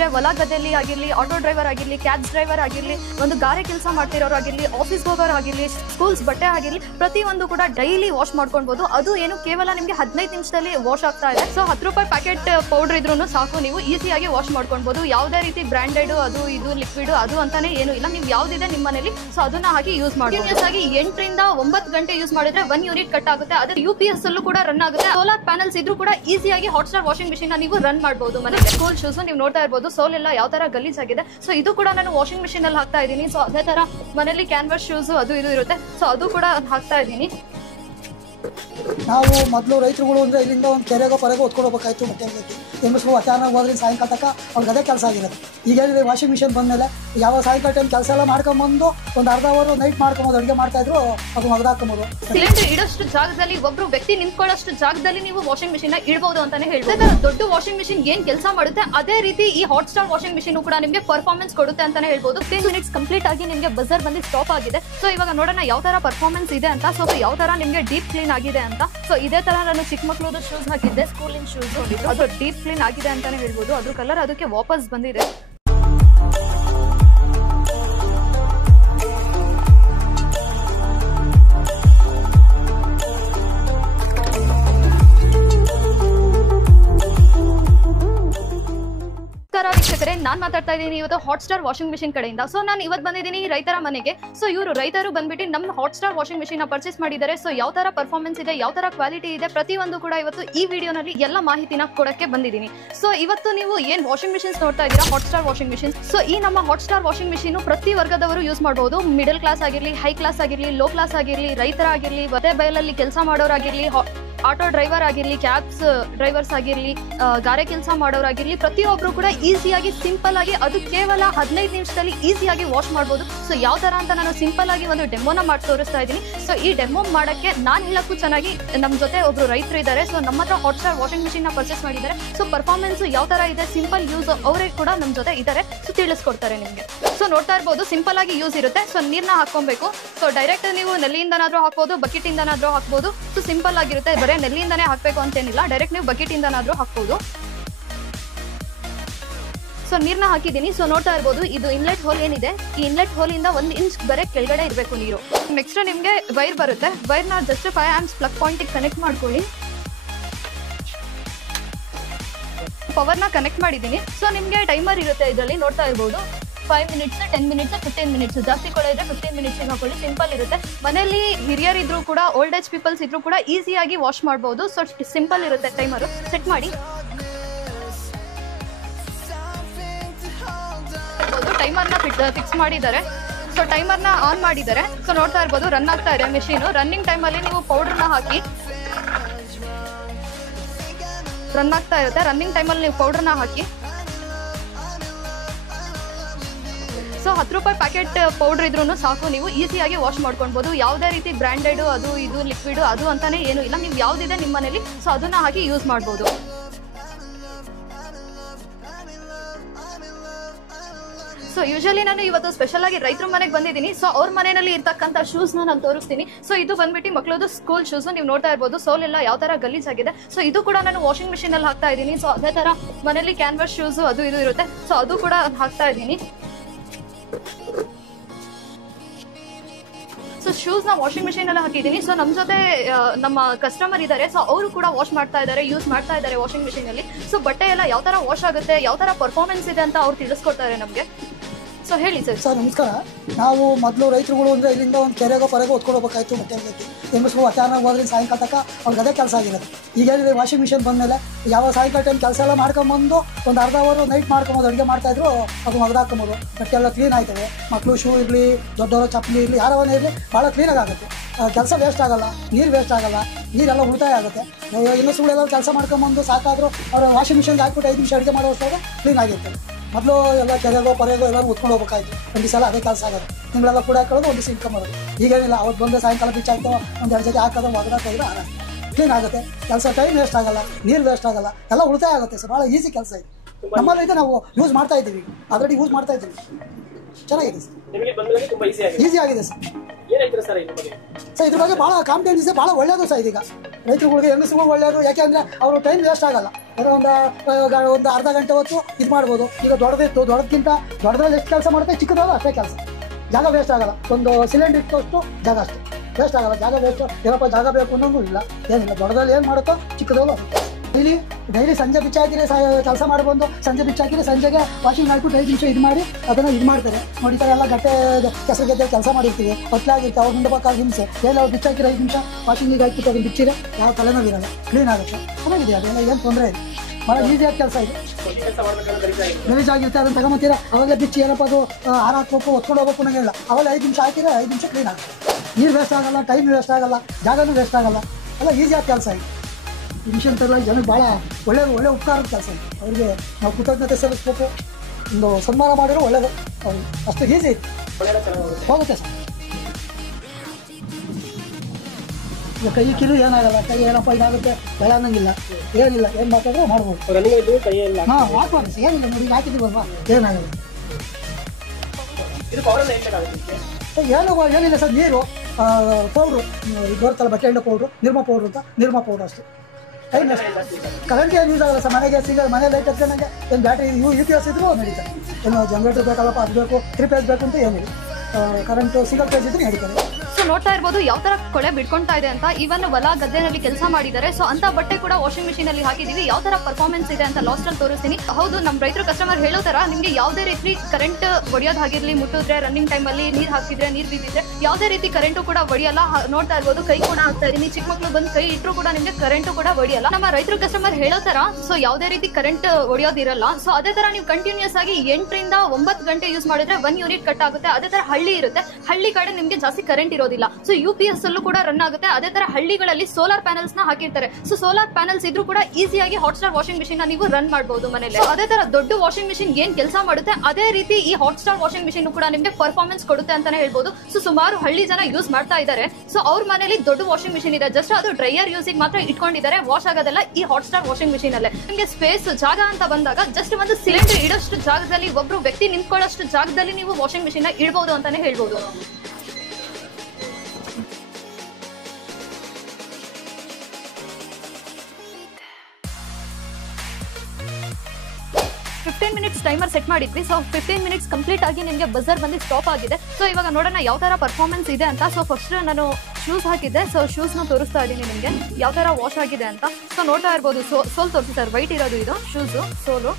ನೋಡಿದ್ರೆ ಹೊಲ ಗದ್ದೆಯಲ್ಲಿ ಆಗಿರ್ಲಿ, ಆಟೋ ಡ್ರೈವರ್ ಆಗಿರ್ಲಿ, ಕ್ಯಾಬ್ಸ್ ಡ್ರೈವರ್ ಆಗಿರ್ಲಿ, ಒಂದು ಗಾರೆ ಕೆಲಸ ಮಾಡ್ತಿರೋರು ಆಗಿರ್ಲಿ, ಆಫೀಸ್ಗೆ ಹೋಗೋರು ಆಗಿರ್ಲಿ, ಸ್ಕೂಲ್ಸ್ ಬಟ್ಟೆ ಆಗಿರ್ಲಿ, ಪ್ರತಿಯೊಂದು ಕೂಡ ಡೈಲಿ ವಾಶ್ ಮಾಡ್ಕೊಳ್ಬಹುದು. ಅದು ಏನು ಕೇವಲ ನಿಮಗೆ 15 ನಿಮಿಷದಲ್ಲಿ ವಾಶ್ ಆಗ್ತಾ ಇದೆ. ಸೊ 10 ರೂಪಾಯಿ ಪ್ಯಾಕೆಟ್ ಪೌಡರ್ ಇದ್ರೂ ಸಾಕು, ನೀವು ಈಸಿಯಾಗಿ ವಾಶ್ ಮಾಡ್ಕೊಳ್ಬಹುದು. ಯಾವುದೇ ರೀತಿ ಬ್ರಾಂಡೆಡ್ ಅದು ಇದು ಲಿಕ್ವಿಡ್ ಅದು ಅಂತಾನೆ ಏನು ಇಲ್ಲ, ನೀವು ಯಾವ್ದಿದೆ ನಿಮ್ಮ ಮನೇಲಿ ಸೊ ಅದನ್ನ ಹಾಕಿ ಯೂಸ್ ಮಾಡಿ. ಆಗಿ 8 ರಿಂದ 9 ಗಂಟೆ ಯೂಸ್ ಮಾಡಿದ್ರೆ 1 ಯೂನಿಟ್ ಕಟ್ ಆಗುತ್ತೆ. ಅದೇ UPS ಅಲ್ಲೂ ಕೂಡ ರನ್ ಆಗುತ್ತೆ. ಸೋಲಾರ್ ಪ್ಯಾನಲ್ಸ್ ಇದ್ರೂ ಕೂಡ ಈಸಿಯಾಗಿ ಹಾಟ್ಸ್ಟಾರ್ ವಾಷಿಂಗ್ ಮಿಷಿನ್ ನೀವು ರನ್ ಮಾಡಬಹುದು ಮನೆಯಲ್ಲಿ. ಸ್ಕೂಲ್ ಶೂಸ್ ನೀವು ನೋಡ್ತಾ ಇರಬಹುದು, ಸೋಲ್ ಎಲ್ಲ ಯಾವ ತರ ಗಲೀಜಾಗಿದೆ. ಸೊ ಇದು ಕೂಡ ನಾನು ವಾಷಿಂಗ್ ಮಿಷಿನ್ ಅಲ್ಲಿ ಹಾಕ್ತಾ ಇದ್ದೀನಿ. ಸೊ ಅದೇ ತರ ಮನೆಯಲ್ಲಿ ಕ್ಯಾನ್ವಾಸ್ ಶೂಸ್ ಅದು ಇದು ಇರುತ್ತೆ, ಸೊ ಅದು ಕೂಡ ಹಾಕ್ತಾ ಇದ್ದೀನಿ. ನಾವು ಮೊದಲು ರೈತರುಗಳು ಅಂದರೆ ಇಲ್ಲಿಂದ ಒಂದು ಕೆರೆಗೋ ಪರೆಗೋ ಹೊತ್ಕೊಂಡು ಹೋಗ್ಬೇಕಾಯ್ತು. ಬಟ್ಟೆ ಹೆಂಗಸ್ರು ಅಚಾನಕ್ ಹೋದ್ರೆ ಸಾಯಂಕಾಲ ತನಕ ಅವ್ರಿಗೆ ಅದೇ ಕೆಲಸ ಆಗಿರೋದು. ಈಗ ಏನಿದೆ ವಾಷಿಂಗ್ ಮಿಷಿನ್ ಬಂದಮೇಲೆ ಯಾವ ಸಾಯಂಕಾಲ ಟೈಮ್ ಕೆಲಸ ಎಲ್ಲ ಮಾಡ್ಕೊಂಬಂದು ಒಂದು ಅರ್ಧ ಅವರ್ ನೈಟ್ ಮಾಡ್ಕೊಂಬೋದು, ಅಡುಗೆ ಮಾಡ್ತಾಯಿದ್ರು, ಅದು ಒಗೆದಾಕೊಂಬೋದು. ಸಿಲಿಂಡರ್ ಇಡೋಷ್ಟು ಜಾಗದಲ್ಲಿ ಒಬ್ರು ವ್ಯಕ್ತಿ ನಿಂತ್ಕೊಳ್ಳೋಷ್ಟು ಜಾಗದಲ್ಲಿ ನೀವು ವಾಷಿಂಗ್ ಮಿಷಿನ್ ಇಡಬಹುದು ಅಂತಾನೆ ಹೇಳ್ಬೋದು. ದೊಡ್ಡ ವಾಷಿಂಗ್ ಮಿಷಿನ್ ಏನ್ ಕೆಲಸ ಮಾಡುತ್ತೆ ಅದೇ ರೀತಿ ಈ ಹಾಟ್ಸ್ಟಾರ್ ವಾಷಿಂಗ್ ಮಿಷಿನ್ ಕೂಡ ನಿಮಗೆ ಪರ್ಫಾರ್ಮೆನ್ಸ್ ಕೊಡುತ್ತೆ ಅಂತಾನೆ ಹೇಳ್ಬೋದು. 10 ಮಿನಿಟ್ಸ್ ಕಂಪ್ಲೀಟ್ ಆಗಿ ನಿಮಗೆ ಬಜರ್ ಬಂದು ಸ್ಟಾಪ್ ಆಗಿದೆ. ಸೊ ಇವಾಗ ನೋಡೋಣ ಯಾವ ತರ ಪರ್ಫಾರ್ಮೆನ್ಸ್ ಇದೆ ಅಂತ. ಸೊ ಯಾವ ತರ ನಿಮಗೆ ಡೀಪ್ ಕ್ಲೀನ್ ಆಗಿದೆ ಅಂತ. ಸೊ ಇದೇ ತರ ನಾನು ಚಿಕ್ಕ ಮಕ್ಕಳದು ಶೂಸ್ ಹಾಕಿದ್ದೆ, ಸ್ಕೂಲಿನ ಶೂಸ್ ಅದು ಡೀಪ್ ಕ್ಲೀನ್ ಆಗಿದೆ ಅಂತಾನೆ ಹೇಳ್ಬೋದು. ಅದ್ರ ಕಲರ್ ಅದಕ್ಕೆ ವಾಪಸ್ ಬಂದಿದೆ. ವೀಕ್ಷಕರೇ, ನಾನ್ ಮಾತಾಡ್ತಾ ಇದ್ದೀನಿ ಇವತ್ತು ಹಾಟ್ಸ್ಟಾರ್ ವಾಷಿಂಗ್ ಮಿಷಿನ್ ಕಡೆಯಿಂದ. ಸೊ ನಾನು ಇವತ್ತು ಬಂದಿದ್ದೀನಿ ರೈತರ ಮನೆಗೆ. ಸೊ ಇವರು ರೈತರು ಬಂದ್ಬಿಟ್ಟು ನಮ್ಮ ಹಾಟ್ಸ್ಟಾರ್ ವಾಷಿಂಗ್ ಮಿಷಿನ್ ಪರ್ಚೇಸ್ ಮಾಡಿದ್ದಾರೆ. ಸೊ ಯಾವ ತರ ಪರ್ಫಾರ್ಮೆನ್ಸ್ ಇದೆ, ಯಾವ ತರ ಕ್ವಾಲಿಟಿ ಇದೆ, ಪ್ರತಿಯೊಂದು ಕೂಡ ಇವತ್ತು ಈ ವಿಡಿಯೋನಲ್ಲಿ ಎಲ್ಲ ಮಾಹಿತಿನ ಕೊಡಕ್ಕೆ ಬಂದಿದ್ದೀನಿ. ಸೊ ಇವತ್ತು ನೀವು ಏನ್ ವಾಷಿಂಗ್ ಮಿಷಿನ್ಸ್ ನೋಡ್ತಾ ಇದ್ದೀರಾ, ಹಾಟ್ಸ್ಟಾರ್ ವಾಷಿಂಗ್ ಮಿಷಿನ್. ಸೊ ಈ ನಮ್ಮ ಹಾಟ್ಸ್ಟಾರ್ ವಾಷಿಂಗ್ ಮಿಷಿನ್ ಪ್ರತಿ ವರ್ಗದವರು ಯೂಸ್ ಮಾಡಬಹುದು. ಮಿಡಲ್ ಕ್ಲಾಸ್ ಆಗಿರ್ಲಿ, ಹೈ ಕ್ಲಾಸ್ ಆಗಿರ್ಲಿ, ಲೋ ಕ್ಲಾಸ್ ಆಗಿರ್ಲಿ, ರೈತರಾಗಿರ್ಲಿ, ಒದೆ ಬಯಲಲ್ಲಿ ಕೆಲಸ ಮಾಡೋರಾಗಿರ್ಲಿ, ಆಟೋ ಡ್ರೈವರ್ ಆಗಿರ್ಲಿ, ಕ್ಯಾಬ್ಸ್ ಡ್ರೈವರ್ಸ್ ಆಗಿರ್ಲಿ, ಗಾರೆ ಕೆಲಸ ಮಾಡೋರಾಗಿರ್ಲಿ, ಪ್ರತಿಯೊಬ್ರು ಕೂಡ ಈಸಿಯಾಗಿ ಸಿಂಪಲ್ ಆಗಿ ಅದು ಕೇವಲ 15 ನಿಮಿಷದಲ್ಲಿ ಈಸಿಯಾಗಿ ವಾಶ್ ಮಾಡ್ಬೋದು. ಸೊ ಯಾವ ತರ ಅಂತ ನಾನು ಸಿಂಪಲ್ ಆಗಿ ಒಂದು ಡೆಮೋನ ಮಾಡಿ ತೋರಿಸ್ತಾ ಇದ್ದೀನಿ. ಸೊ ಈ ಡೆಮೋ ಮಾಡಕ್ಕೆ ನಾನು ಹೇಳಕ್ಕೂ ಚೆನ್ನಾಗಿ ನಮ್ಮ ಜೊತೆ ಒಬ್ರು ರೈತರು ಇದ್ದಾರೆ. ಸೊ ನಮ್ಮ ಹತ್ರ ಹಾಟ್ಸ್ಟಾರ್ ವಾಷಿಂಗ್ ಮಿಷಿನ್ ಪರ್ಚೇಸ್ ಮಾಡಿದ್ದಾರೆ. ಸೊ ಪರ್ಫಾರ್ಮೆನ್ಸ್ ಯಾವ ತರ ಇದೆ, ಸಿಂಪಲ್ ಯೂಸ್ ಅವರೇ ಕೂಡ ನಮ್ಮ ಜೊತೆ ಇದ್ದಾರೆ. ಸೊ ತಿಳಿಸ್ಕೊಡ್ತಾರೆ ನಿಮಗೆ. ಸೊ ನೋಡ್ತಾ ಇರ್ಬೋದು, ಸಿಂಪಲ್ ಆಗಿ ಯೂಸ್ ಇರುತ್ತೆ. ಸೊ ನೀರ್ನ ಹಾಕೊಬೇಕು. ಸೊ ಡೈರೆಕ್ಟ್ ನೀವು ನೆಲ್ಲಿಯಿಂದನಾದ್ರೂ ಹಾಕ್ಬೋದು, ಬಕೆಟ್ ಇಂದನಾದ್ರೂ ಹಾಕ್ಬೋದು. ಸೊ ಸಿಂಪಲ್ ಆಗಿರುತ್ತೆ. ಬರೀ ನೆಲ್ಲಿಂದಾನೇ ಹಾಕ್ಬೇಕು ಅಂತೇನಿಲ್ಲ, ಡೈರೆಕ್ಟ್ ನೀವು ಬಕೆಟ್ ಇಂದನಾದ್ರೂ ಹಾಕ್ಬೋದು. ಸೊ ನೀರ್ನ ಹಾಕಿದ್ದೀನಿ. ಸೊ ನೋಡ್ತಾ ಇರ್ಬೋದು, ಇದು ಇನ್ಲೆಟ್ ಹೋಲ್ ಏನಿದೆ, ಈ ಇನ್ಲೆಟ್ ಹೋಲ್ ಇಂದ 1 ಇಂಚ್ ಬರೀ ಕೆಳಗಡೆ ಇರಬೇಕು ನೀರು. ನೆಕ್ಸ್ಟ್ ನಿಮಗೆ ವೈರ್ ಬರುತ್ತೆ. ವೈರ್ನ just 5 amps plug point connect ಮಾಡ್ಕೊಳ್ಳಿ. ಪವರ್ನ ಕನೆಕ್ಟ್ ಮಾಡಿದ್ದೀನಿ. ಸೊ ನಿಮಗೆ ಟೈಮರ್ ಇರುತ್ತೆ ಇದರಲ್ಲಿ, ನೋಡ್ತಾ ಇರ್ಬೋದು. 5 ಮಿನಿಟ್ಸ್, 10 ಮಿನಿಟ್ಸ್, 15 ಮಿನಿಟ್ಸ್. ಜಾಸ್ತಿ ಕೊಡ ಇದ್ರೆ 15 ಮಿನಿಟ್ಸ್ ಹಾಕೊಳ್ಳಿ. ಸಿಂಪಲ್ ಇರುತ್ತೆ. ಮನೆಯಲ್ಲಿ ಹಿರಿಯರಿದ್ರು ಕೂಡ, ಓಲ್ಡ್ ಏಜ್ ಪೀಪಲ್ಸ್ ಇದ್ರು ಕೂಡ ಈಸಿಯಾಗಿ ವಾಶ್ ಮಾಡ್ಬೋದು. ಸೊ ಸಿಂಪಲ್ ಇರುತ್ತೆ. ಟೈಮರ್ ಸೆಟ್ ಮಾಡಿ. ಟೈಮರ್ನ ಫಿಕ್ಸ್ ಮಾಡಿದ್ದಾರೆ. ಸೊ ಟೈಮರ್ನ ಆನ್ ಮಾಡಿದ್ದಾರೆ. ಸೊ ನೋಡ್ತಾ ಇರ್ಬೋದು, ರನ್ ಆಗ್ತಾ ಇದೆ ಮೆಷಿನ್. ರನ್ನಿಂಗ್ ಟೈಮಲ್ಲಿ ನೀವು ಪೌಡರ್ನ ಹಾಕಿ ರನ್ ಆಗ್ತಾ ಇರುತ್ತೆ. ರನ್ನಿಂಗ್ ಟೈಮಲ್ಲಿ ನೀವು ಪೌಡರ್ನ ಹಾಕಿ. ಸೊ 10 ರೂಪಾಯಿ ಪ್ಯಾಕೆಟ್ ಪೌಡರ್ ಇದ್ರೂ ಸಾಕು, ನೀವು ಈಸಿಯಾಗಿ ವಾಶ್ ಮಾಡ್ಕೊಳ್ಬಹುದು. ಯಾವುದೇ ರೀತಿ ಬ್ರಾಂಡೆಡ್ ಅದು ಇದು ಲಿಕ್ವಿಡ್ ಅದು ಅಂತಾನೆ ಏನು ಇಲ್ಲ, ನೀವು ಯಾವ್ದಿದೆ ನಿಮ್ಮ ಮನೇಲಿ ಸೊ ಅದನ್ನ ಹಾಕಿ ಯೂಸ್ ಮಾಡ್ಬೋದು. ಸೊ ಯೂಶಲಿ ನಾನು ಇವತ್ತು ಸ್ಪೆಷಲ್ ಆಗಿ ರೈತರ ಮನೆಗೆ ಬಂದಿದ್ದೀನಿ. ಸೊ ಅವ್ರ ಮನೆಯಲ್ಲಿ ಇರ್ತಕ್ಕಂಥ ಶೂಸ್ ನಾನು ತೋರಿಸ್ತೀನಿ. ಸೊ ಇದು ಬಂದ್ಬಿಟ್ಟು ಮಕ್ಕಳದು ಸ್ಕೂಲ್ ಶೂಸ್. ನೀವು ನೋಡ್ತಾ ಇರ್ಬೋದು, ಸೋಲ್ ಎಲ್ಲ ಯಾವ ತರ ಗಲೀಜಾಗಿದೆ. ಸೊ ಇದು ಕೂಡ ನಾನು ವಾಷಿಂಗ್ ಮಿಷಿನ್ ಅಲ್ಲಿ ಹಾಕ್ತಾ ಇದ್ದೀನಿ. ಸೊ ಅದೇ ತರ ಮನೇಲಿ ಕ್ಯಾನ್ವಾಸ್ ಶೂಸ್ ಅದು ಇದು ಇರುತ್ತೆ. ಸೊ ಅದು ಕೂಡ ಹಾಕ್ತಾ ಇದ್ದೀನಿ. ಸೊ ಶೂಸ್ ನ ವಾಷಿಂಗ್ ಮಿಷಿನ್ ಅಲ್ಲಿ ಹಾಕಿದ್ದೀನಿ. ಸೊ ನಮ್ಮ ಜೊತೆ ನಮ್ಮ ಕಸ್ಟಮರ್ ಇದ್ದಾರೆ. ಸೊ ಅವರು ಕೂಡ ವಾಶ್ ಮಾಡ್ತಾ ಇದ್ದಾರೆ, ಯೂಸ್ ಮಾಡ್ತಾ ಇದ್ದಾರೆ ವಾಷಿಂಗ್ ಮಿಷಿನ್ ಅಲ್ಲಿ. ಸೊ ಬಟ್ಟೆ ಎಲ್ಲ ಯಾವ ತರ ವಾಶ್ ಆಗುತ್ತೆ, ಯಾವ ತರ ಪರ್ಫಾರ್ಮೆನ್ಸ್ ಇದೆ ಅಂತ ಅವ್ರು ತಿಳಿಸ್ಕೊಡ್ತಾರೆ ನಮಗೆ. ಸೊ ಹೇಳಿ ಸರ್. ಸರ್ ನಮಸ್ಕಾರ. ನಾವು ಮೊದಲು ರೈತರುಗಳು ಅಂದರೆ ಇಲ್ಲಿಂದ ಒಂದು ಕೆರೆಗೋ ಪರೆಗೋ ಹೊತ್ಕೊಂಡು ಹೋಗ್ಬೇಕಾಯ್ತು. ಬಟ್ಟೆ ಹೆಂಗಸ್ರು ಅಚಾನಕ್ ಹೋದ್ರೆ ಸಾಯಂಕಾಲ ತನಕ ಅವ್ರಿಗೆ ಅದೇ ಕೆಲಸ ಆಗಿರೋದು. ಈಗ ಏನಿದೆ ವಾಷಿಂಗ್ ಮಿಷಿನ್ ಬಂದಮೇಲೆ ಯಾವ ಸಾಯಂಕಾಲ ಟೈಮ್ ಕೆಲಸ ಎಲ್ಲ ಮಾಡ್ಕೊಂಬಂದು ಒಂದು ಅರ್ಧ ಅವರ್ ನೈಟ್ ಮಾಡ್ಕೊಂಬೋದು, ಅಡುಗೆ ಮಾಡ್ತಾಯಿದ್ರು, ಅದು ಒಗೆದಾಕೊಂಬೋದು. ಬಟ್ಟೆ ಎಲ್ಲ ಕ್ಲೀನ್ ಆಯ್ತವೆ. ಮಕ್ಕಳು ಶೂ ಇರಲಿ, ದೊಡ್ಡವರು ಚಪ್ಪಲಿ ಇರಲಿ, ಯಾರವನೇ ಇರಲಿ, ಭಾಳ ಕ್ಲೀನಾಗಿ ಆಗುತ್ತೆ. ಕೆಲಸ ವೇಸ್ಟ್ ಆಗಲ್ಲ, ನೀರು ವೇಸ್ಟ್ ಆಗಲ್ಲ, ನೀರೆಲ್ಲ ಉಳಿತಾಯ ಆಗುತ್ತೆ. ಹೆಂಗಸ್ರುಗಳೆಲ್ಲ ಕೆಲಸ ಮಾಡ್ಕೊಂಬಂದು ಸಾಕಾದರೂ ಅವ್ರು ವಾಷಿಂಗ್ ಮಿಷನ್ಗೆ ಹಾಕ್ಬಿಟ್ಟು 5 ನಿಮಿಷ ಅಡುಗೆ ಮಾಡೋಷ್ಟಾಗ ಕ್ಲೀನ್ ಆಗಿರ್ತದೆ. ಮೊದಲು ಎಲ್ಲ ಕೆರೆಗೋ ಪರೆಗೋ ಎಲ್ಲರೂ ಉತ್ಕೊಂಡು ಹೋಗ್ಬೇಕಾಯ್ತು. ಒಂದು ಸಲ ಅದೇ ಕೆಲಸ ಆಗೋದು. ನಿಮ್ಮಳೆಲ್ಲ ಕೂಡ ಹಾಕೊಳ್ಳೋದು, ಒಂದು ದಿವಸ ಇನ್ಕಮ್ ಮಾಡೋದು. ಈಗೇನಿಲ್ಲ, ಅವತ್ತು ಬಂದು ಸಾಯಂಕಾಲ ಬಿಚ್ಚ ಆಗ್ತಾವೆ, ಒಂದು 2 ಜೊತೆ ಹಾಕೋದು, ಒಗೆದಾಕೋದ್ರೆ ಕ್ಲೀನ್ ಆಗುತ್ತೆ. ಕೆಲಸ ಟೈಮ್ ವೇಸ್ಟ್ ಆಗಲ್ಲ, ನೀರು ವೇಸ್ಟ್ ಆಗಲ್ಲ, ಎಲ್ಲ ಉಳಿತಾಯ ಆಗುತ್ತೆ ಸರ್. ಭಾಳ ಈಸಿ ಕೆಲಸ ಇದೆ. ನಮ್ಮಲ್ಲಿ ಇದೆ, ನಾವು ಯೂಸ್ ಮಾಡ್ತಾ ಇದ್ದೀವಿ, ಆಲ್ರೆಡಿ ಯೂಸ್ ಮಾಡ್ತಾ ಇದ್ದೀವಿ. ಚೆನ್ನಾಗಿದೆ ಸರ್, ಈಸಿ ಆಗಿದೆ ಸರ್. ಸರ್ ಇದ್ರ ಬಗ್ಗೆ ಭಾಳ ಕಾನ್ಫಿಡೆನ್ಸ್ ಇದೆ, ಭಾಳ ಒಳ್ಳೆಯದು ಸರ್. ಇದೀಗ ರೈತರುಗಳಿಗೆ ಹೆಂಗಸರುಗಳು ಒಳ್ಳೆಯದು. ಯಾಕೆಂದರೆ ಅವರು ಟೈಮ್ ವೇಸ್ಟ್ ಆಗಲ್ಲ. ಅದರ ಒಂದು ಅರ್ಧ ಗಂಟೆ ಹೊತ್ತು ಇದು ಮಾಡ್ಬೋದು. ಈಗ ದೊಡ್ಡದಿತ್ತು, ದೊಡ್ಡದ್ರಲ್ಲಿ ಎಷ್ಟು ಕೆಲಸ ಮಾಡುತ್ತೆ, ಚಿಕ್ಕದಾದ ಅಷ್ಟೇ ಕೆಲಸ. ಜಾಗ ವೇಸ್ಟ್ ಆಗಲ್ಲ. ಒಂದು ಸಿಲಿಂಡರ್ ಇಟ್ಟಷ್ಟು ಜಾಗ ಅಷ್ಟೇ ವೇಸ್ಟ್ ಆಗಲ್ಲ. ಜಾಗ ವೇಸ್ಟ್ ಏನಪ್ಪ ಜಾಗ ಬೇಕು ಅನ್ನೋದು ಇಲ್ಲ, ಏನಿಲ್ಲ. ದೊಡ್ಡದಲ್ಲಿ ಏನು ಮಾಡುತ್ತೋ ಚಿಕ್ಕದಲ್ಲೂ ಡೈಲಿ ಸಂಜೆ ಬಿಚ್ಚಾಕಿದ್ರೆ ಕೆಲಸ ಮಾಡ್ಬಂದು ಸಂಜೆ ಬಿಚ್ಚಾಕಿದ್ರೆ ಸಂಜೆಗೆ ವಾಷಿಂಗ್ ಮಾಡಿಬಿಟ್ಟು 5 ನಿಮಿಷ ಇದು ಮಾಡಿ ಅದನ್ನು ಇದು ಮಾಡ್ತಾರೆ ನೋಡಿ. ಈ ಥರ ಎಲ್ಲ ಗಟ್ಟೆ ಕೆಸರು ಗದ್ದೆ ಕೆಲಸ ಮಾಡಿರ್ತೀವಿ, ಹೊತ್ತಲಾಗಿರ್ತೀವಿ, ಅವ್ರು ಮುಂದಬೇಕಾದ ಹಿಂಸೆ ಎಲ್ಲ ಅವ್ರು ಬಿಚ್ಚಾಕಿರೋ 5 ನಿಮಿಷ ವಾಷಿಂಗಿಗೆ ಹಾಕಿಟ್ಟು ಅದನ್ನು ಬಿಚ್ಚಿದ್ರೆ ಯಾವ ತಲೆನೋವು ಇರಲ್ಲ, ಕ್ಲೀನ್ ಆಗುತ್ತೆ. ಚೆನ್ನಾಗಿದೆ, ಅದೆಲ್ಲ ಏನು ತೊಂದರೆ ಇಲ್ಲ, ಭಾಳ ಈಸಿಯಾದ ಕೆಲಸ ಇದೆ. ಗಲೀಜ್ ಆಗಿರುತ್ತೆ, ಅದನ್ನು ತಗೊಂಬತ್ತೀರ ಅವಾಗಲೇ ಬಿಚ್ಚಿ ಏನಪ್ಪ ಅದು ಹಾರ ಹಾಕ್ಬೇಕು, ಹೊತ್ಕೊಂಡು ಹೋಗ್ಬೇಕು ಅನ್ನೋಂಗಿಲ್ಲ. ಅವಾಗ 5 ನಿಮಿಷ ಹಾಕಿದ್ರೆ 5 ನಿಮಿಷ ಕ್ಲೀನ್ ಆಗುತ್ತೆ. ನೀರು ವೇಸ್ಟ್ ಆಗಲ್ಲ, ಟೈಮ್ ವೇಸ್ಟ್ ಆಗಲ್ಲ, ಜಾಗನೂ ವೇಸ್ಟ್ ಆಗಲ್ಲ. ಎಲ್ಲ ಈಸಿಯಾದ ಕೆಲಸ ಇದೆ. ಈ ಮಿಷನ್ ತರಲ್ಲ ಜನಕ್ಕೆ ಭಾಳ ಒಳ್ಳೆ ಉಪಕಾರದ ಕೆಲಸ ಇದೆ. ಅವ್ರಿಗೆ ನಾವು ಕೃತಜ್ಞತೆ ಸಲ್ಲಿಸ್ಬೇಕು, ಒಂದು ಸನ್ಮಾನ ಮಾಡಿರೋ ಒಳ್ಳೆಯದು. ಅವ್ರಿಗೆ ಅಷ್ಟು ಈಸಿ ಐತೆ, ಹೋಗುತ್ತೆ ಸರ್. ಈಗ ಕೈ ಕಿಲು ಏನಾಗಲ್ಲ, ಕೈ ಏನಪ್ಪ ಇದಾಗುತ್ತೆ ಭಯ ಅನ್ನಂಗಿಲ್ಲ, ಏನಿಲ್ಲ. ಏನು ಮಾತಾಡಿದ್ರೆ ಮಾಡ್ಬೋದು. ಹಾಂ ಮಾಡ್ಬೋದು, ಏನಿಲ್ಲ ನೋಡಿ, ಈಗ ಹಾಕಿದ್ದೀವಲ್ವಾ, ಏನಾಗಲ್ಲ. ಏನಿಲ್ಲ ಸರ್, ನೀರು ಪೌಡ್ರು ಬರುತ್ತಲ್ಲ, ಬಟ್ಟೆ ಎಂಡ ಪೌಡ್ರು, ನಿರ್ಮಾ ಪೌಡ್ರು ಅಂತ, ನಿರ್ಮಾ ಪೌಡ್ರು ಅಷ್ಟೇ. ಟೈಮ್ ಕರೆಂಟ್ ಏನು ಯೂಸ್ ಆಗಲ್ಲ ಸರ್. ಮನೆ ಲೈಟ್ ಹಚ್ಕೊಂಡಂಗೆ ಏನು ಬ್ಯಾಟ್ರಿ UPS ಇದ್ರೂ ನಡೀತಾರೆ. ಏನು ಜನರೇಟರ್ ಬೇಕಲ್ಲಪ್ಪ, ಅದು ಬೇಕು, 3 ಫೇಸ್ ಬೇಕು ಅಂತ ಏನಿಲ್ಲ, ಕರೆಂಟ್ ಸಿಂಗಲ್ ಫೇಸ್ ಇದ್ರೆ ನಡೀತಾರೆ. ಸೊ ನೋಡ್ತಾ ಇರ್ಬೋದು ಯಾವ ತರ ಕೊಳೆ ಬಿಡ್ಕೊಂತಾ ಇದೆ ಅಂತ. ಇವನ್ ಹೊಲ ಗದ್ದೆನಲ್ಲಿ ಕೆಲಸ ಮಾಡಿದ್ದಾರೆ. ಸೊ ಅಂತ ಬಟ್ಟೆ ಕೂಡ ವಾಷಿಂಗ್ ಮಿಷಿನ್ ಅಲ್ಲಿ ಹಾಕಿದೀವಿ. ಯಾವ ತರ ಪರ್ಫಾರ್ಮೆನ್ಸ್ ಇದೆ ಅಂತ ಲಾಸ್ಟ್ ಅಲ್ಲಿ ತೋರಿಸ್ತೀನಿ. ಹೌದು, ನಮ್ಮ ರೈತರು ಕಸ್ಟಮರ್ ಹೇಳೋ ತರ ನಿಮ್ಗೆ ಯಾವುದೇ ರೀತಿ ಕರೆಂಟ್ ಒಡೆಯೋದಾಗಿರ್ಲಿ, ಮುಟ್ಟಿದ್ರೆ ರನ್ನಿಂಗ್ ಟೈಮ್ ಅಲ್ಲಿ ನೀರ್ ಹಾಕಿದ್ರೆ, ನೀರ್ ಬಿದ್ದಿದ್ರೆ ಯಾವುದೇ ರೀತಿ ಕರೆಂಟು ಕೂಡ ಒಡೆಯಲ್ಲ. ನೋಡ್ತಾ ಇರ್ಬೋದು, ಕೈ ಕೂಡ ಹಾಕ್ತಾ ಇದೀನಿ. ಚಿಕ್ಕ ಮಕ್ಳು ಬಂದು ಕೈ ಇಟ್ಟರು ಕೂಡ ನಿಮ್ಗೆ ಕರೆಂಟು ಕೂಡ ಒಡೆಯಲ್ಲ. ನಮ್ಮ ರೈತರು ಕಸ್ಟಮರ್ ಹೇಳೋ ತರ ಸೊ ಯಾವುದೇ ರೀತಿ ಕರೆಂಟ್ ಒಡೆಯೋದಿರಲ್ಲ. ಸೊ ಅದೇ ತರ ನೀವು ಕಂಟಿನ್ಯೂಸ್ ಆಗಿ 8 ರಿಂದ 9 ಗಂಟೆ ಯೂಸ್ ಮಾಡಿದ್ರೆ 1 ಯೂನಿಟ್ ಕಟ್ ಆಗುತ್ತೆ. ಅದೇ ತರ ಹಳ್ಳಿ ಇರುತ್ತೆ, ಹಳ್ಳಿ ಕಡೆ ನಿಮ್ಗೆ ಜಾಸ್ತಿ ಕರೆಂಟ್ ಇರೋದಿಲ್ಲ. ಸೊ UPS ಅಲ್ಲೂ ಕೂಡ ರನ್ ಆಗುತ್ತೆ. ಅದೇ ತರ ಹಳ್ಳಿಗಳಲ್ಲಿ ಸೋಲಾರ್ ಪ್ಯಾನಲ್ಸ್ ನ ಹಾಕಿರ್ತಾರೆ. ಸೊ ಸೋಲಾರ್ ಪ್ಯಾನಲ್ಸ್ ಇದ್ರೂ ಕೂಡ ಈಸಿಯಾಗಿ ಹಾಟ್ಸ್ಟಾರ್ ವಾಷಿಂಗ್ ಮಿಷಿನ್ ನೀವು ರನ್ ಮಾಡಬಹುದು ಮನೇಲಿ. ಅದೇ ತರ ದೊಡ್ಡ ವಾಷಿಂಗ್ ಮಿಷಿನ್ ಏನ್ ಕೆಲಸ ಮಾಡುತ್ತೆ ಅದೇ ರೀತಿ ಈ ಹಾಟ್ಸ್ಟಾರ್ ವಾಷಿಂಗ್ ಮಿಷಿನ್ ಕೂಡ ನಿಮ್ಗೆ ಪರ್ಫಾರ್ಮೆನ್ಸ್ ಕೊಡುತ್ತೆ ಅಂತಾನೆ ಹೇಳ್ಬೋದು. ಸೊ ಸುಮಾರು ಹಳ್ಳಿ ಜನ ಯೂಸ್ ಮಾಡ್ತಾ ಇದ್ದಾರೆ. ಸೊ ಅವ್ರ ಮನೇಲಿ ದೊಡ್ಡ ವಾಷಿಂಗ್ ಮಿಷಿನ್ ಇದೆ, ಜಸ್ಟ್ ಅದು ಡ್ರೈಯರ್ ಯೂಸಿಗೆ ಮಾತ್ರ ಇಟ್ಕೊಂಡಿದ್ದಾರೆ. ವಾಶ್ ಆಗೋದೆಲ್ಲ ಈ ಹಾಟ್ಸ್ಟಾರ್ ವಾಷಿಂಗ್ ಮಿಷಿನ್ ಅಲ್ಲೇ. ನಿಮ್ಗೆ ಸ್ಪೇಸ್ ಜಾಗ ಅಂತ ಬಂದಾಗ ಜಸ್ಟ್ ಒಂದು ಸಿಲಿಂಡರ್ ಇಡೋಷ್ಟು ಜಾಗದಲ್ಲಿ, ಒಬ್ರು ವ್ಯಕ್ತಿ ನಿಂತ್ಕೊಳ್ಳೋಷ್ಟು ಜಾಗದಲ್ಲಿ ನೀವು ವಾಷಿಂಗ್ ಮಿಷಿನ್ ನ ಇಡಬಹುದು ಅಂತಾನೆ ಹೇಳ್ಬೋದು. 15 ಮಿನಿಟ್ಸ್ ಟೈಮರ್ ಸೆಟ್ ಮಾಡಿದ್ವಿ. ಸೊ 15 ಮಿನಿಟ್ಸ್ ಕಂಪ್ಲೀಟ್ ಆಗಿ ನಿಮಗೆ ಬಜರ್ ಬಂದು ಸ್ಟಾಪ್ ಆಗಿದೆ. ಸೊ ಇವಾಗ ನೋಡೋಣ ಯಾವ ತರ ಪರ್ಫಾರ್ಮೆನ್ಸ್ ಇದೆ ಅಂತ. ಸೊ ಫಸ್ಟ್ ನಾನು ಶೂಸ್ ಹಾಕಿದ್ದೆ. ಸೊ ಶೂಸ್ನ ತೋರಿಸ್ತಾ ಇದ್ದೀನಿ ನಿಮಗೆ ಯಾವ ತರ ವಾಶ್ ಆಗಿದೆ ಅಂತ. ಸೊ ನೋಡ್ತಾ ಇರ್ಬೋದು, ಸೋಲ್ ತೋರಿಸಿ ಸರ್, ವೈಟ್ ಇರೋದು ಇದು ಶೂಸು ಸೋಲು.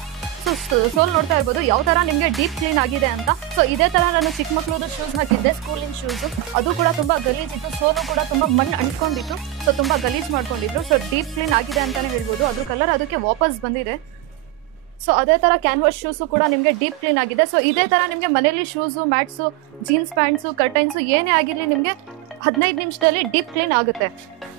ಸೊ ಸೋಲ್ ನೋಡ್ತಾ ಇರ್ಬೋದು ಯಾವ ತರ ನಿಮಗೆ ಡೀಪ್ ಕ್ಲೀನ್ ಆಗಿದೆ ಅಂತ. ಸೊ ಇದೇ ತರ ನಾನು ಚಿಕ್ಕ ಮಕ್ಕಳದು ಶೂಸ್ ಹಾಕಿದ್ದೆ, ಸ್ಕೂಲಿನ ಶೂಸು. ಅದು ಕೂಡ ತುಂಬಾ ಗಲೀಜಿತ್ತು, ಸೋಲು ಕೂಡ ತುಂಬಾ ಮಣ್ಣು ಅಂಟ್ಕೊಂಡಿತ್ತು. ಸೊ ತುಂಬಾ ಗಲೀಜ್ ಮಾಡ್ಕೊಂಡಿದ್ರು. ಸೊ ಡೀಪ್ ಕ್ಲೀನ್ ಆಗಿದೆ ಅಂತಾನೆ ಹೇಳ್ಬೋದು. ಅದ್ರ ಕಲರ್ ಅದಕ್ಕೆ ವಾಪಸ್ ಬಂದಿದೆ. ಸೊ ಅದೇ ತರ ಕ್ಯಾನ್ವಾಸ್ ಶೂಸು ಕೂಡ ನಿಮಗೆ ಡೀಪ್ ಕ್ಲೀನ್ ಆಗಿದೆ. ಸೊ ಇದೇ ತರ ನಿಮಗೆ ಮನೇಲಿ ಶೂಸು, ಮ್ಯಾಟ್ಸು, ಜೀನ್ಸ್ ಪ್ಯಾಂಟ್ಸು, ಕರ್ಟೈನ್ಸು ಏನೇ ಆಗಿರಲಿ ನಿಮಗೆ 15 ನಿಮಿಷದಲ್ಲಿ ಡೀಪ್ ಕ್ಲೀನ್ ಆಗುತ್ತೆ.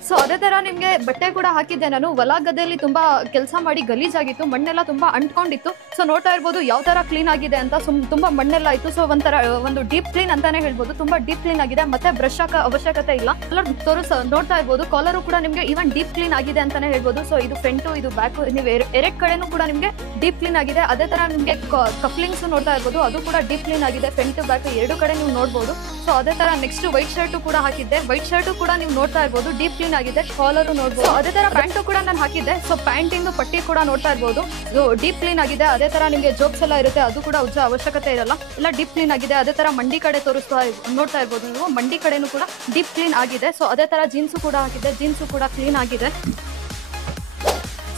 ಸೊ ಅದೇ ತರ ನಿಮಗೆ ಬಟ್ಟೆ ಕೂಡ ಹಾಕಿದ್ದೆ ನಾನು. ಹೊಲ ಗದ್ದೆಯಲ್ಲಿ ತುಂಬಾ ಕೆಲಸ ಮಾಡಿ ಗಲೀಜಾಗಿತ್ತು, ಮಣ್ಣೆಲ್ಲ ತುಂಬಾ ಅಂಟ್ಕೊಂಡಿತ್ತು. ಸೊ ನೋಡ್ತಾ ಇರ್ಬೋದು ಯಾವ ತರ ಕ್ಲೀನ್ ಆಗಿದೆ ಅಂತ. ತುಂಬಾ ಮಣ್ಣೆಲ್ಲ ಇತ್ತು. ಸೊ ಒಂದು ಡೀಪ್ ಕ್ಲೀನ್ ಅಂತಾನೆ ಹೇಳ್ಬೋದು. ತುಂಬಾ ಡೀಪ್ ಕ್ಲೀನ್ ಆಗಿದೆ, ಮತ್ತೆ ಬ್ರಷ್ ಹಾಕೋ ಅವಶ್ಯಕತೆ ಇಲ್ಲ. ನೋಡ್ತಾ ಇರ್ಬೋದು ಕಾಲರು ಕೂಡ ನಿಮಗೆ ಈವನ್ ಡೀಪ್ ಕ್ಲೀನ್ ಆಗಿದೆ ಅಂತಾನೆ ಹೇಳ್ಬೋದು. ಸೊ ಇದು ಫ್ರಂಟು, ಇದು ಬ್ಯಾಕು, ನೀವು ಎರಡ್ ಕಡೆನೂ ಕೂಡ ನಿಮಗೆ ಡೀಪ್ ಕ್ಲೀನ್ ಆಗಿದೆ. ಅದೇ ತರ ನಿಮಗೆ ಕಫ್ಲಿಂಗ್ಸ್ ನೋಡ್ತಾ ಇರ್ಬೋದು, ಅದು ಕೂಡ ಡೀಪ್ ಕ್ಲೀನ್ ಆಗಿದೆ. ಫ್ರಂಟ್ ಬ್ಯಾಕ್ ಎರಡು ಕಡೆ ನೀವು ನೋಡ್ಬೋದು. ಸೊ ಅದೇ ತರ ನೆಕ್ಸ್ಟ್ ವೈಟ್ ಶರ್ಟ್ ಕೂಡ ಹಾಕಿದ್ದೆ. ವೈಟ್ ಶರ್ಟ್ ಕೂಡ ನೀವು ನೋಡ್ತಾ ಇರ್ಬೋದು ಡೀಪ್ ಕ್ಲೀನ್ ಆಗಿದೆ. ಕಾಲರು ನೋಡ್ಬೋದು. ಅದೇ ತರ ಪ್ಯಾಂಟು ಕೂಡ ನಾನು ಹಾಕಿದ್ದೆ. ಸೊ ಪ್ಯಾಂಟಿಂದು ಪಟ್ಟಿ ಕೂಡ ನೋಡ್ತಾ ಇರ್ಬೋದು, ಡೀಪ್ ಕ್ಲೀನ್ ಆಗಿದೆ. ಅದೇ ತರ ನಿಮಗೆ ಜೋಬ್ಸ್ ಎಲ್ಲ ಇರುತ್ತೆ, ಅದು ಕೂಡ ಉಜ್ಜೋ ಅವಶ್ಯಕತೆ ಇರಲ್ಲ, ಎಲ್ಲ ಡೀಪ್ ಕ್ಲೀನ್ ಆಗಿದೆ. ಅದೇ ತರ ಮಂಡಿ ಕಡೆ ನೋಡ್ತಾ ಇರ್ಬೋದು ನೀವು, ಮಂಡಿ ಕಡೆನೂ ಕೂಡ ಡೀಪ್ ಕ್ಲೀನ್ ಆಗಿದೆ. ಸೊ ಅದೇ ತರ ಜೀನ್ಸು ಕೂಡ ಹಾಕಿದ್ದೆ, ಜೀನ್ಸು ಕೂಡ ಕ್ಲೀನ್ ಆಗಿದೆ.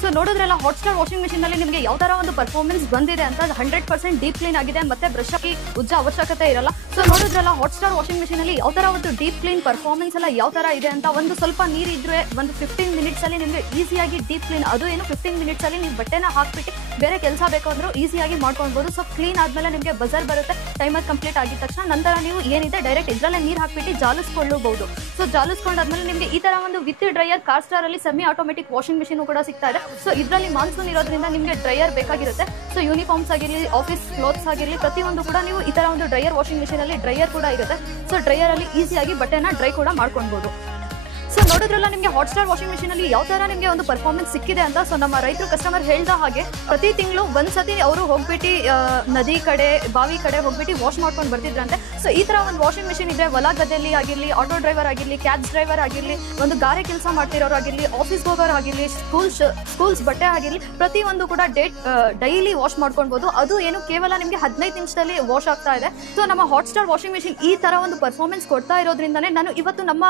ಸೊ ನೋಡಿದ್ರೆಲ್ಲ ಹಾಟ್ಸ್ಟಾರ್ ವಾಷಿಂಗ್ ಮಿಷಿನ್ ಅಲ್ಲಿ ನಿಮಗೆ ಯಾವ ತರ ಒಂದು ಪರ್ಫಾರ್ಮೆನ್ಸ್ ಬಂದಿದೆ ಅಂತ. 100% ಡೀಪ್ ಕ್ಲೀನ್ ಆಗಿದೆ, ಮತ್ತೆ ಬ್ರಷ್ ಹಾಕಿ ಉಜ್ಜೋ ಅವಶ್ಯಕತೆ ಇರಲ್ಲ. ಸೊ ನೋಡಿದ್ರೆಲ್ಲ ಹಾಟ್ಸ್ಟಾರ್ ವಾಷಿಂಗ್ ಮಿಷಿನ್ ಅಲ್ಲಿ ಯಾವ ತರ ಒಂದು ಡೀಪ್ ಕ್ಲೀನ್ ಪರ್ಫಾರ್ಮೆನ್ಸ್ ಎಲ್ಲ ಯಾವ ತರ ಇದೆ ಅಂತ. ಒಂದು ಸ್ವಲ್ಪ ನೀರಿದ್ರೆ ಒಂದು 15 ಮಿನಿಟ್ಸ್ ಅಲ್ಲಿ ನಿಮಗೆ ಈಸಿಯಾಗಿ ಡೀಪ್ ಕ್ಲೀನ್, ಅದು ಏನು 15 ಮಿನಿಟ್ಸ್ ಅಲ್ಲಿ ನೀವು ಬಟ್ಟೆನ ಹಾಕ್ಬಿಟ್ಟು ಬೇರೆ ಕೆಲಸ ಬೇಕು ಅಂದ್ರೂ ಈಸಿಯಾಗಿ ಮಾಡ್ಕೊಳ್ಬಹುದು. ಸೊ ಕ್ಲೀನ್ ಆದ್ಮೇಲೆ ನಿಮಗೆ ಬಜರ್ ಬರುತ್ತೆ ಟೈಮರ್ ಕಂಪ್ಲೀಟ್ ಆಗಿದ ತಕ್ಷಣ. ನಂತರ ನೀವು ಏನಿದೆ ಡೈರೆಕ್ಟ್ ಇದ್ರಲ್ಲೇ ನೀರು ಹಾಕ್ಬಿಟ್ಟು ಜಾಲಿಸ್ಕೊಳ್ಳಬಹುದು. ಸೊ ಜಾಲಿಸ್ಕೊಂಡಾದ್ಮೇಲೆ ನಿಮಗೆ ಈ ತರ ಒಂದು ವಿತ್ ಡ್ರೈಯರ್ ಕಾರ್ಸ್ಟಾರ್ ಅಲ್ಲಿ ಸೆಮಿ ಆಟೋಮೆಟಿಕ್ ವಾಷಿಂಗ್ ಮಿಷಿನ್ ಕೂಡ ಸಿಗ್ತಾ ಇದೆ. ಸೊ ಇದರಲ್ಲಿ ಮಾನ್ಸೂನ್ ಇರೋದ್ರಿಂದ ನಿಮಗೆ ಡ್ರೈಯರ್ ಬೇಕಾಗಿರುತ್ತೆ. ಸೊ ಯೂನಿಫಾರ್ಮ್ಸ್ ಆಗಿರಲಿ, ಆಫೀಸ್ ಕ್ಲೋತ್ಸ್ ಆಗಿರಲಿ, ಪ್ರತಿಯೊಂದು ಕೂಡ ನೀವು ಈ ತರ ಒಂದು ಡ್ರೈಯರ್ ವಾಷಿಂಗ್ ಮಿಷಿನ್ ಅಲ್ಲಿ ಡ್ರೈಯರ್ ಕೂಡ ಇರುತ್ತೆ. ಸೊ ಡ್ರೈಯರ್ ಅಲ್ಲಿ ಈಸಿಯಾಗಿ ಬಟ್ಟೆನ ಡ್ರೈ ಕೂಡ ಮಾಡ್ಕೊಳ್ಬಹುದು. ಸೊ ನೋಡಿದ್ರಲ್ಲ ನಿಮಗೆ ಹಾಟ್ಸ್ಟಾರ್ ವಾಷಿಂಗ್ ಮಿಷಿನ್ ಅಲ್ಲಿ ಯಾವ ತರ ನಿಮಗೆ ಒಂದು ಪರ್ಫಾರ್ಮೆನ್ಸ್ ಸಿಕ್ಕಿದೆ ಅಂತ. ಸೊ ನಮ್ಮ ರೈತರು ಕಸ್ಟಮರ್ ಹೇಳ್ದ ಹಾಗೆ ಪ್ರತಿ ತಿಂಗಳು ಒಂದ್ಸತಿ ಅವರು ಹೋಗ್ಬಿಟ್ಟು ನದಿ ಕಡೆ ಬಾವಿ ಕಡೆ ಹೋಗ್ಬಿಟ್ಟು ವಾಶ್ ಮಾಡ್ಕೊಂಡು ಬರ್ತಿದ್ರಂತೆ. ಸೊ ಈ ತರ ಒಂದು ವಾಷಿಂಗ್ ಮಿಷಿನ್ ಇದ್ರೆ ಹೊಲ ಗದ್ದೆಯಲ್ಲಿ ಆಗಿರ್ಲಿ, ಆಟೋ ಡ್ರೈವರ್ ಆಗಿರ್ಲಿ, ಕ್ಯಾಬ್ ಡ್ರೈವರ್ ಆಗಿರ್ಲಿ, ಒಂದು ಗಾರೆ ಕೆಲಸ ಮಾಡ್ತಿರೋರು ಆಗಿರ್ಲಿ, ಆಫೀಸ್ಗೆ ಹೋಗೋರು ಆಗಿರ್ಲಿ, ಸ್ಕೂಲ್ಸ್ ಬಟ್ಟೆ ಆಗಿರ್ಲಿ, ಪ್ರತಿಯೊಂದು ಕೂಡ ಡೈಲಿ ವಾಶ್ ಮಾಡ್ಕೊಳ್ಬಹುದು. ಅದು ಏನು ಕೇವಲ ನಿಮಗೆ 15 ನಿಮಿಷದಲ್ಲಿ ವಾಶ್ ಆಗ್ತಾ ಇದೆ. ಸೊ ನಮ್ಮ ಹಾಟ್ಸ್ಟಾರ್ ವಾಷಿಂಗ್ ಮಿಷಿನ್ ಈ ತರ ಒಂದು ಪರ್ಫಾರ್ಮೆನ್ಸ್ ಕೊಡ್ತಾ ಇರೋದ್ರಿಂದಾನೇ ನಾನು ಇವತ್ತು ನಮ್ಮ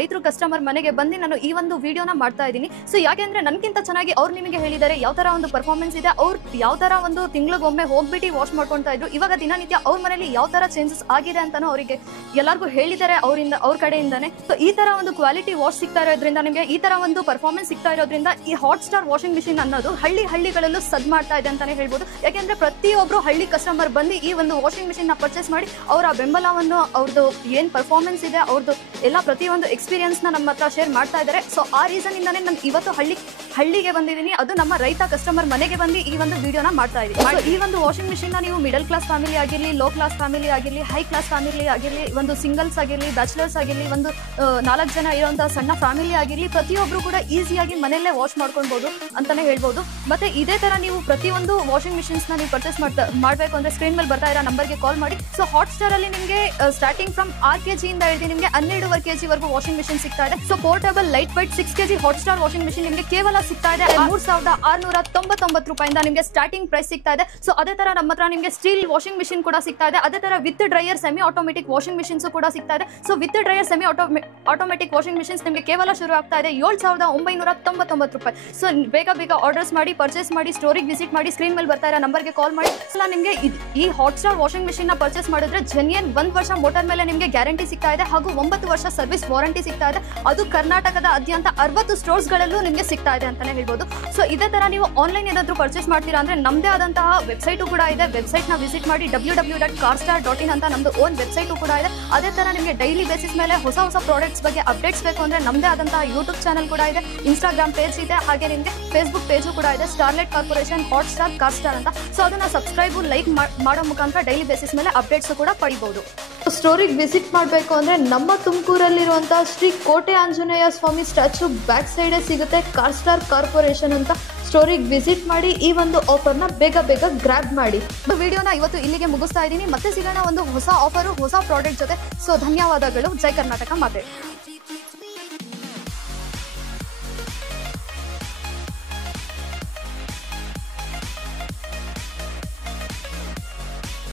ರೈತರು ಕಸ್ಟಮರ್ ಮನೆಗೆ ಬಂದು ನಾನು ಈ ಒಂದು ವಿಡಿಯೋನ ಮಾಡ್ತಾ ಇದ್ದೀನಿ. ಸೊ ಯಾಕೆಂದ್ರೆ ನನ್ಗಿಂತ ಚೆನ್ನಾಗಿ ಅವ್ರು ನಿಮಗೆ ಹೇಳಿದ್ದಾರೆ ಯಾವ ತರ ಒಂದು ಪರ್ಫಾರ್ಮೆನ್ಸ್ ಇದೆ, ಅವ್ರು ಯಾವ ತರ ಒಂದು ತಿಂಗಳಿಗೊಮ್ಮೆ ಹೋಗ್ಬಿಟ್ಟು ವಾಶ್ ಮಾಡ್ಕೊಳ್ತಾ ಇದ್ರು. ಇವಾಗ ದಿನನಿತ್ಯ ಅವ್ರ ಮನೇಲಿ ಯಾವ ತರ ಚೇಂಜಸ್ ಆಗಿದೆ ಅಂತಾನು ಅವರಿಗೆ ಎಲ್ಲರಿಗೂ ಹೇಳಿದ್ದಾರೆ ಅವ್ರ ಕಡೆಯಿಂದಾನೆ. ಸೊ ಈ ತರ ಒಂದು ಕ್ವಾಲಿಟಿ ವಾಶ್ ಸಿಗ್ತಾ ಇರೋದ್ರಿಂದ, ನಿಮಗೆ ಈ ತರ ಒಂದು ಪರ್ಫಾರ್ಮೆನ್ಸ್ ಸಿಗ್ತಾ ಇರೋದ್ರಿಂದ ಈ ಹಾಟ್ಸ್ಟಾರ್ ವಾಷಿಂಗ್ ಮಿಷಿನ್ ಅನ್ನೋದು ಹಳ್ಳಿಗಳಲ್ಲೂ ಸದ್ ಮಾಡ್ತಾ ಇದೆ ಅಂತಾನೆ ಹೇಳ್ಬೋದು. ಯಾಕೆಂದ್ರೆ ಪ್ರತಿಯೊಬ್ರು ಹಳ್ಳಿ ಕಸ್ಟಮರ್ ಬಂದು ಈ ಒಂದು ವಾಷಿಂಗ್ ಮಿಷಿನ್ ನ ಪರ್ಚೇಸ್ ಮಾಡಿ ಅವರ ಬೆಂಬಲವನ್ನು, ಅವ್ರದ್ದು ಏನ್ ಪರ್ಫಾರ್ಮೆನ್ಸ್ ಇದೆ, ಅವ್ರದ್ದು ಎಲ್ಲ ಪ್ರತಿಯೊಂದು ಎಕ್ಸ್ಪೀರಿಯನ್ಸ್ ನ ನಮ್ಮ ಹತ್ರ ಶೇರ್ ಮಾಡ್ತಾ ಇದ್ದಾರೆ. ಸೊ ಆ ರೀಸನ್ ಇಂದಾನೆ ನಾನು ಇವತ್ತು ಹಳ್ಳಿಗೆ ಬಂದಿದ್ದೀನಿ. ಅದು ನಮ್ಮ ರೈತ ಕಸ್ಟಮರ್ ಮನೆಗೆ ಬಂದು ಈ ಒಂದು ವಿಡಿಯೋನ ಮಾಡ್ತಾ ಇದ್ದೀನಿ. ಈ ಒಂದು ವಾಷಿಂಗ್ ಮಿಷಿನ್ ನ ನೀವು ಮಿಡಲ್ ಕ್ಲಾಸ್ ಫ್ಯಾಮಿಲಿ ಆಗಿರ್ಲಿ, ಲೋ ಕ್ಲಾಸ್ ಫ್ಯಾಮಿಲಿ ಆಗಿರ್ಲಿ, ಹೈ ಕ್ಲಾಸ್ ಫ್ಯಾಮಿಲಿ ಆಗಿರ್ಲಿ, ಒಂದು ಸಿಂಗಲ್ಸ್ ಆಗಿರ್ಲಿ, ಬ್ಯಾಚುಲರ್ಸ್ ಆಗಿರ್ಲಿ, ಒಂದು 4 ಜನ ಇರುವಂತಹ ಸಣ್ಣ ಫ್ಯಾಮಿಲಿ ಆಗಿರ್ಲಿ, ಪ್ರತಿಯೊಬ್ರು ಕೂಡ ಈಸಿಯಾಗಿ ಮನೆಯಲ್ಲೇ ವಾಶ್ ಮಾಡ್ಕೊಳ್ಬಹುದು ಅಂತಾನೆ ಹೇಳ್ಬೋದು. ಮತ್ತೆ ಇದೇ ತರ ನೀವು ಪ್ರತಿಯೊಂದು ವಾಷಿಂಗ್ ಮಿಷಿನ್ಸ್ ನ ನೀವು ಪರ್ಚೇಸ್ ಮಾಡಬೇಕು ಅಂದ್ರೆ ಸ್ಕ್ರೀನ್ ಮೇಲೆ ಬರ್ತಾ ಇರೋ ನಂಬರ್ಗೆ ಕಾಲ್ ಮಾಡಿ. ಸೊ ಹಾಟ್ಸ್ಟಾರ್ ಅಲ್ಲಿ ನಿಮಗೆ ಸ್ಟಾರ್ಟಿಂಗ್ ಫ್ರಮ್ 6 kg ಇಂದ ಹಿಡಿದು ನಿಮಗೆ 12.5 kg ವರೆಗೂ ವಾಷಿಂಗ್ ಮಿಷಿನ್ ಸಿಗ್ತಾ ಇದೆ. So portable light white 6 kg Hotstar washing machine ನಿಮಗೆ ಕೇವಲ ಸಿಗ್ತಾ ಇದೆ 3699 ರೂಪಾಯಿಂದ ನಿಮಗೆ ಸ್ಟಾರ್ಟಿಂಗ್ ಪ್ರೈಸ್ ಸಿಗ್ತಾ ಇದೆ. ಸೊ ಅದೇ ತರ ನಮ್ಮ ಹತ್ರ ನಿಮಗೆ ಸ್ಟೀಲ್ ವಾಷಿಂಗ್ ಮಿಷಿನ್ ಕೂಡ ಸಿಗ್ತಾ ಇದೆ. ಅದೇ ತರ with dryer semi automatic washing machines ಕೂಡ ಸಿಗ್ತಾ ಇದೆ. So with dryer semi automatic washing machines ನಿಮಗೆ ಕೇವಲ ಶುರು ಆಗ್ತಾ ಇದೆ 7999 ರೂಪಾಯಿ. ಸೊ ಬೇಗ ಆರ್ಡರ್ಸ್ ಮಾಡಿ, ಪರ್ಚೇಸ್ ಮಾಡಿ, ಸ್ಟೋರಿಗೆ ವಿಸಿಟ್ ಮಾಡಿ, ಸ್ಕ್ರೀನ್ ಮೇಲೆ ಬರ್ತಾ ಇರೋ ನಂಬರ್ಗೆ ಕಾಲ್ ಮಾಡಿ. ನಿಮಗೆ ಈ ಹಾಟ್ಸ್ಟಾರ್ ವಾಷಿಂಗ್ ಮಿಷಿನ್ ನ ಪರ್ಚೇಸ್ ಮಾಡಿದ್ರೆ ಜೆನ್ಯನ್ 1 ವರ್ಷ ಮೋಟರ್ ಮೇಲೆ ನಿಮಗೆ ಗ್ಯಾರಂಟಿ ಸಿಗ್ತಾ ಇದೆ ಹಾಗೂ 9 ವರ್ಷ ಸರ್ವಿಸ್ ವಾರಂಟಿ ಸಿಗ್ತಾ ಇದೆ. ಅದು ಕರ್ನಾಟಕದ ಆದ್ಯಂತ 60 ಸ್ಟೋರ್ಸ್ ಗಳಲ್ಲೂ ನಿಮಗೆ ಸಿಗ್ತಾ ಇದೆ ಅಂತಾನೆ ಹೇಳ್ಬೋದು. ಸೊ ಇದೇ ತರ ನೀವು ಆನ್ಲೈನ್ ಏನಾದ್ರು ಪರ್ಚೇಸ್ ಮಾಡ್ತೀರಾ ಅಂದ್ರೆ ನಮ್ದೇ ಆದಂತಹ ವೆಬ್ಸೈಟ್ ಕೂಡ ಇದೆ. ವೆಬ್ಸೈಟ್ ನ ವಿಸಿಟ್ ಮಾಡಿ www.carstar.in ಅಂತ ನಮ್ದು ಓನ್ ವೆಬ್ಸೈಟ್ ಕೂಡ ಇದೆ. ಅದೇ ತರ ನಿಮಗೆ ಡೈಲಿ ಬೇಸಿಸ್ ಮೇಲೆ ಹೊಸ ಪ್ರಾಡಕ್ಟ್ಸ್ ಬಗ್ಗೆ ಅಪ್ಡೇಟ್ಸ್ ಬೇಕು ಅಂದ್ರೆ ನಮ್ದೇ ಆದಂತಹ ಯೂಟ್ಯೂಬ್ ಚಾನಲ್ ಕೂಡ ಇದೆ, ಇನ್ಸ್ಟಾಗ್ರಾಮ್ ಪೇಜ್ ಇದೆ, ಹಾಗೆ ನಿಮಗೆ ಫೇಸ್ಬುಕ್ ಪೇಜು ಕೂಡ ಇದೆ, ಸ್ಟಾರ್ಲೈಟ್ ಕಾರ್ಪೊರೇಷನ್ ಹಾಟ್ಸ್ಟಾರ್ ಕಾರ್ಸ್ಟಾರ್ ಅಂತ. ಸೊ ಅದನ್ನ ಸಬ್ಸ್ಕ್ರೈಬ್ ಲೈಕ್ ಮಾಡೋ ಮುಖಾಂತರ ಡೈಲಿ ಬೇಸಿಸ್ ಮೇಲೆ ಅಪ್ಡೇಟ್ಸ್ ಕೂಡ ಪಡಿಬಹುದು. ಸ್ಟೋರಿಗೆ ವಿಸಿಟ್ ಮಾಡಬೇಕು ಅಂದ್ರೆ ನಮ್ಮ ತುಮಕೂರಲ್ಲಿರುವಂತಹ ಶ್ರೀ ಕೋಟೆ ಆಂಜನೇಯ ಸ್ವಾಮಿ ಸ್ಟ್ಯಾಚು ಬ್ಯಾಕ್ ಸೈಡೇ ಸಿಗುತ್ತೆ ಕಾರ್ಸ್ಟಾರ್ ಕಾರ್ಪೊರೇಷನ್ ಅಂತ. ಸ್ಟೋರಿಗೆ ವಿಸಿಟ್ ಮಾಡಿ ಈ ಒಂದು ಆಫರ್ನ ಬೇಗ ಗ್ರ್ಯಾಬ್ ಮಾಡಿ. ವಿಡಿಯೋನ ಇವತ್ತು ಇಲ್ಲಿಗೆ ಮುಗಿಸ್ತಾ ಇದ್ದೀನಿ. ಮತ್ತೆ ಸಿಗೋಣ ಒಂದು ಹೊಸ ಆಫರು, ಹೊಸ ಪ್ರಾಡಕ್ಟ್ ಜೊತೆ. ಸೊ ಧನ್ಯವಾದಗಳು. ಜೈ ಕರ್ನಾಟಕ ಮಾತೆ.